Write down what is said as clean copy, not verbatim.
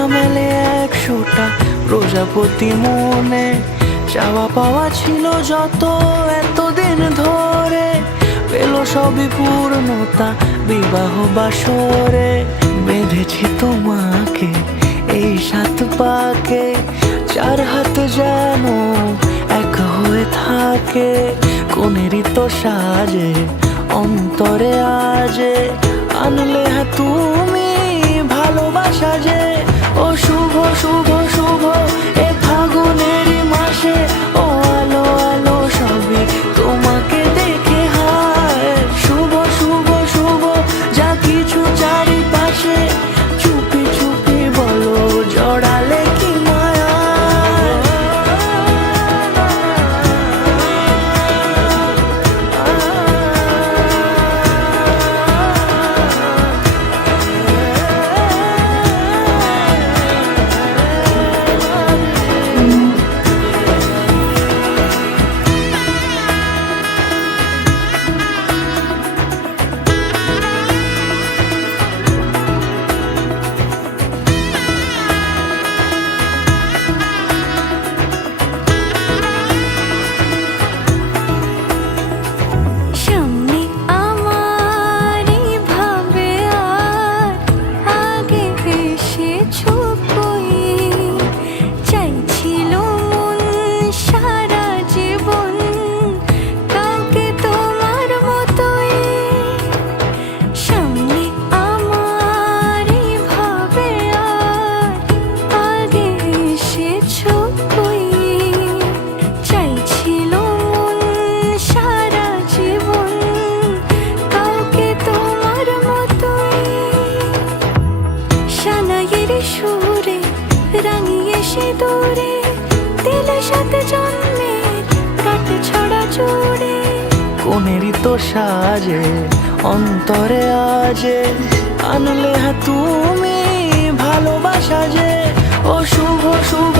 না মেলে 100টা প্রজাপতি মনে, চাওয়া পাওয়া ছিল যত এতদিন ধরে, পেল সবই পূর্ণতা বিবাহ বাসরে। বেঁধেছি তোমাকে এই 7 পাকে, 4 হাত যেন এক হয়ে থাকে। কোনেরই তো সাজে অন্তরে আজে, আনলে হ্যাঁ তুমি ভালোবাসা যে। ও শুভ শুভ শুভ এ ফাগুনেরই মাসে, ও আলো আলো সবই তোমাকে দেখে হায়। শুভ শুভ শুভ যা কিছু চারিপাশে, চুপি চুপি বলো জড়ালে কি মায়া। সুরে রাঙিয়ে সে দূরে দিলে 7 জন্মের কাট ছড়া জোড়ে। কোনেরই তো সাজে অন্তরে আজে, আনলে হ্যাঁ তুমি ভালোবাসা যে। ও শুভ শুভ